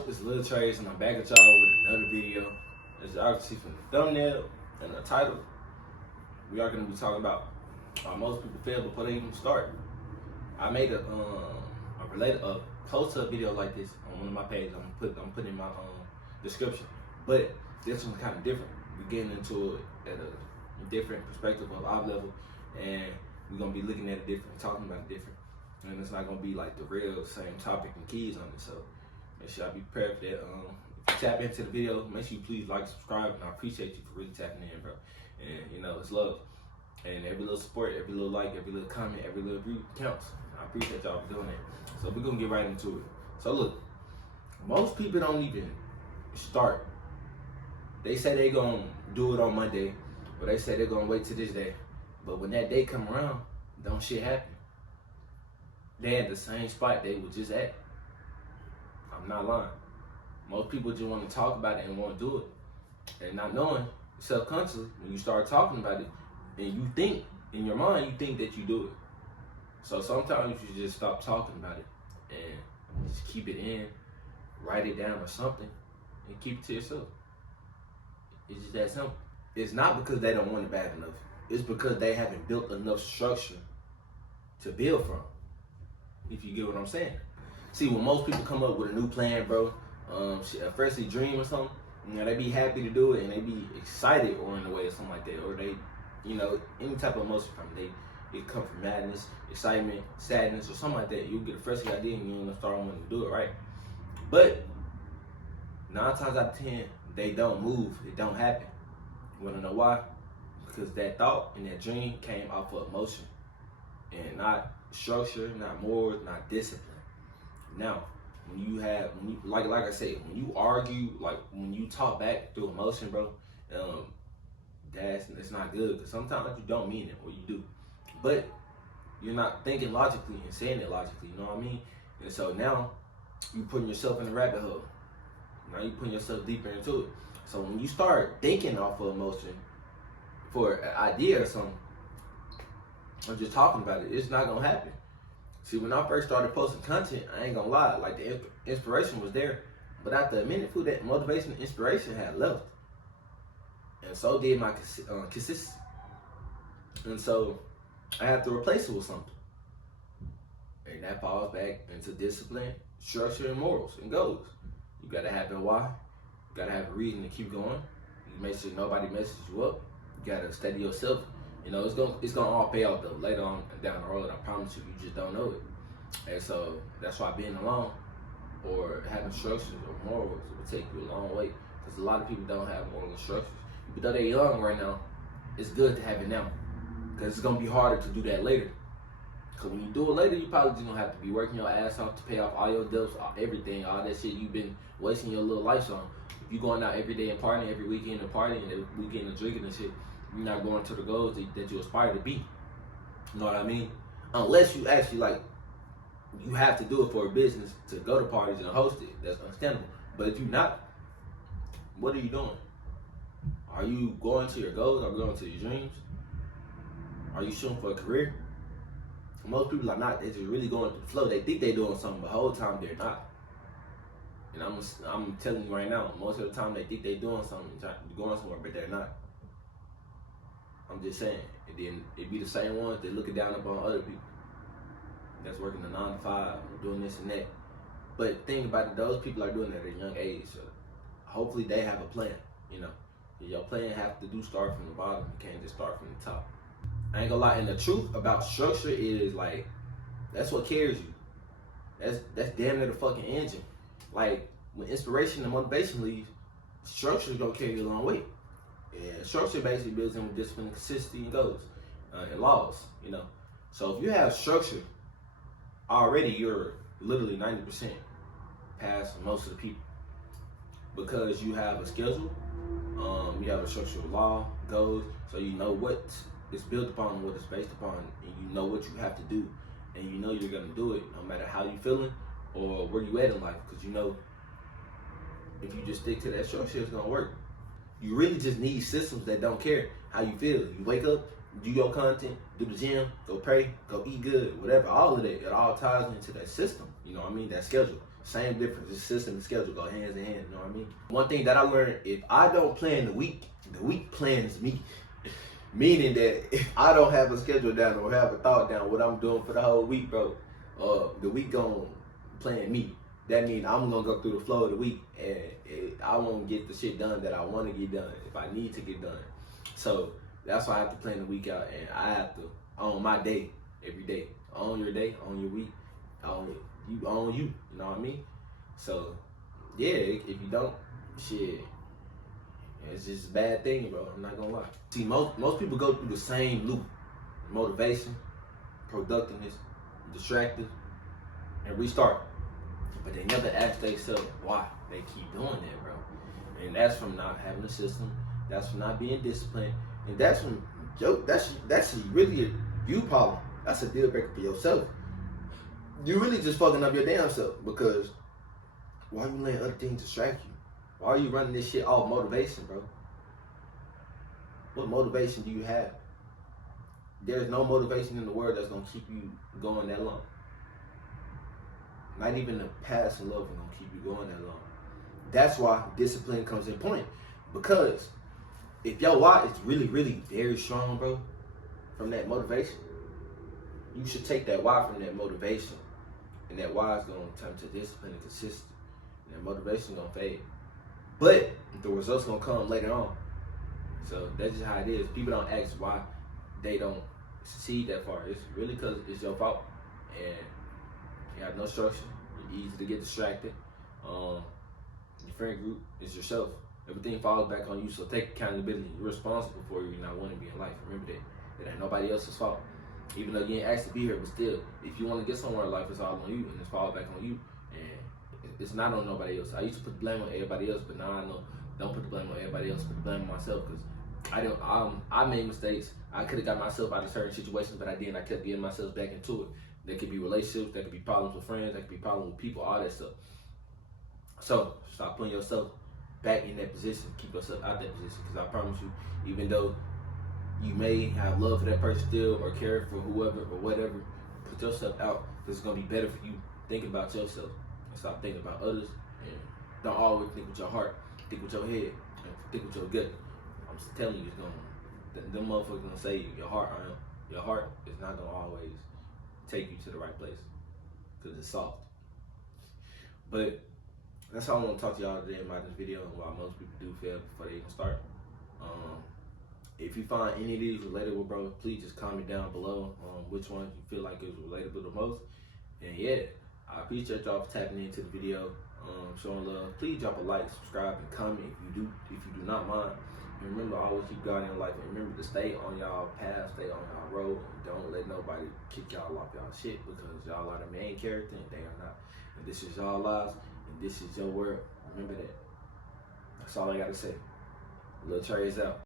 y'all? It's Lil Trace, and I'm back at y'all with another video. As y'all can see from the thumbnail and the title, we are going to be talking about how most people fail before they even start. I made a close up video like this on one of my pages. I'm putting in my description, but this one's kind of different. We're getting into it at a different perspective of our level, and we're gonna be looking at it different, talking about it different. And it's not gonna be like the real same topic and keys on it. So make sure y'all be prepared for that. If you tap into the video, make sure you please like, subscribe, and I appreciate you for really tapping in, bro. And you know, it's love. And every little support, every little like, every little comment, every little view counts. I appreciate y'all for doing that. So we're gonna get right into it. So look, most people don't even start. They say they gonna do it on Monday, or they say they're gonna wait till this day. But when that day come around, don't shit happen. They at the same spot they were just at. I'm not lying. Most people just want to talk about it and want to do it. And not knowing, self-consciously, when you start talking about it, and you think, in your mind, you think that you do it. So sometimes you should just stop talking about it and just keep it in, write it down or something, and keep it to yourself. It's just that simple. It's not because they don't want it bad enough. It's because they haven't built enough structure to build from. If you get what I'm saying. See, when most people come up with a new plan, bro, first they dream or something, you know, they be happy to do it and they be excited or in a way or something like that. Or they, you know, any type of emotion from it. It come from madness, excitement, sadness, or something like that. You get a fresh idea and you're gonna start wanting to do it, right? But 9 times out of 10, they don't move, it don't happen. You wanna know why? Because that thought and that dream came off of emotion and not structure, not morals, not discipline. Now, when you like I said, when you argue, like when you talk back through emotion, bro, it's not good. Because sometimes you don't mean it, or you do, but you're not thinking logically and saying it logically. You know what I mean? And so now you putting yourself in a rabbit hole. Now you putting yourself deeper into it. So when you start thinking off of emotion for an idea or something, or just talking about it, it's not gonna happen. See, when I first started posting content, I ain't gonna lie, like the inspiration was there, but after a minute, that motivation and inspiration had left, and so did my consistency. And so I had to replace it with something, and that falls back into discipline, structure, and morals and goals. You gotta have a why. You gotta have a reason to keep going. You make sure nobody messes you up. You gotta steady yourself. You know, it's gonna all pay off though later on down the road. I promise you. You just don't know it. And so that's why being alone or having structures or morals will take you a long way. Because a lot of people don't have moral structures. But though they're young right now, it's good to have it now. Because it's gonna be harder to do that later. Because when you do it later, you probably just gonna have to be working your ass off to pay off all your debts, everything, all that shit you've been wasting your little life on. If you going out every day and partying, every weekend and partying, every weekend and drinking and shit, you're not going to the goals that you aspire to be. You know what I mean? Unless you actually you have to do it for a business to go to parties and host it. That's understandable. But if you're not, what are you doing? Are you going to your goals? Are you going to your dreams? Are you shooting for a career? Most people are not. They're just really going through the flow. They think they're doing something, but the whole time they're not. And I'm telling you right now, most of the time they think they're doing something, going somewhere, but they're not. I'm just saying, and then it be the same ones that looking down upon other people that's working a 9 to 5, doing this and that. But think about it, those people are doing it at a young age. So hopefully they have a plan, you know. Your plan have to start from the bottom. You can't just start from the top. I ain't gonna lie, and the truth about structure is like, that's what carries you. That's damn near the fucking engine. Like when inspiration and motivation leaves, structure is gonna carry you a long way. And structure basically builds in with discipline, consistency, and goals, and laws, you know. So if you have structure, already you're literally 90% past most of the people. Because you have a schedule, you have a structure of law, goals, so you know what it's built upon, what it's based upon, and you know what you have to do. And you know you're gonna do it no matter how you feeling or where you at in life, because you know if you just stick to that structure, it's gonna work. You really just need systems that don't care how you feel. You wake up, do your content, do the gym, go pray, go eat good, whatever, all of that, it all ties into that system, you know what I mean, that schedule. Same difference. Just system and schedule go hands in hand. You know what I mean? One thing that I learned: if I don't plan the week plans me. Meaning that if I don't have a schedule down or have a thought down what I'm doing for the whole week, bro, the week gonna plan me. That means I'm gonna go through the flow of the week, and I won't get the shit done that I want to get done if I need to get done. So that's why I have to plan the week out, and I have to own my day every day. Own your day, own your week, own you. You know what I mean? So yeah, if you don't, shit. It's just a bad thing, bro. I'm not gonna lie. See, most people go through the same loop: motivation, productiveness, distracted, and restart. But they never ask themselves why they keep doing that, bro. And that's from not having a system. That's from not being disciplined. And that's from that's really a you problem. That's a deal breaker for yourself. You really just fucking up your damn self, because why you letting other things distract you? Why are you running this shit off motivation, bro? What motivation do you have? There's no motivation in the world that's gonna keep you going that long. Not even the past and love is gonna keep you going that long. That's why discipline comes in point. Because if your why is really, really very strong, bro, from that motivation, you should take that why from that motivation. And that why is gonna turn to discipline and consistency. And that motivation gonna fade. But the results gonna come later on. So that's just how it is. People don't ask why they don't succeed that far. It's really because it's your fault, and you have no structure. You're easy to get distracted. Your friend group is yourself. Everything falls back on you. So take accountability. You're responsible for you not wanting to be in life. Remember that. It ain't nobody else's fault. Even though you ain't asked to be here, but still, if you want to get somewhere in life, it's all on you, and it's fall back on you. It's not on nobody else. I used to put the blame on everybody else, but now I know don't put the blame on everybody else. Put the blame on myself, because I made mistakes. I could have got myself out of certain situations, but I didn't. I kept getting myself back into it. There could be relationships, there could be problems with friends, there could be problems with people, all that stuff. So stop putting yourself back in that position. Keep yourself out that position, because I promise you, even though you may have love for that person still, or care for whoever or whatever, put yourself out, because it's gonna be better for you. Think about yourself. And stop thinking about others, and don't always think with your heart. Think with your head, and think with your gut. I'm just telling you, it's gonna, them motherfuckers gonna say your heart is not gonna always take you to the right place, because it's soft. But that's all I want to talk to y'all today about this video, and why most people do fail before they even start. If you find any of these relatable, bro, please just comment down below which one you feel like is relatable the most. And yeah, I appreciate y'all for tapping into the video, showing love. Please drop a like, subscribe, and comment if you do not mind. And remember, always keep God in your life. And remember to stay on y'all path, stay on y'all road, and don't let nobody kick y'all off y'all shit, because y'all are the main character and they are not. And this is y'all lives, and this is your world. Remember that. That's all I gotta say. Lil Trey is out.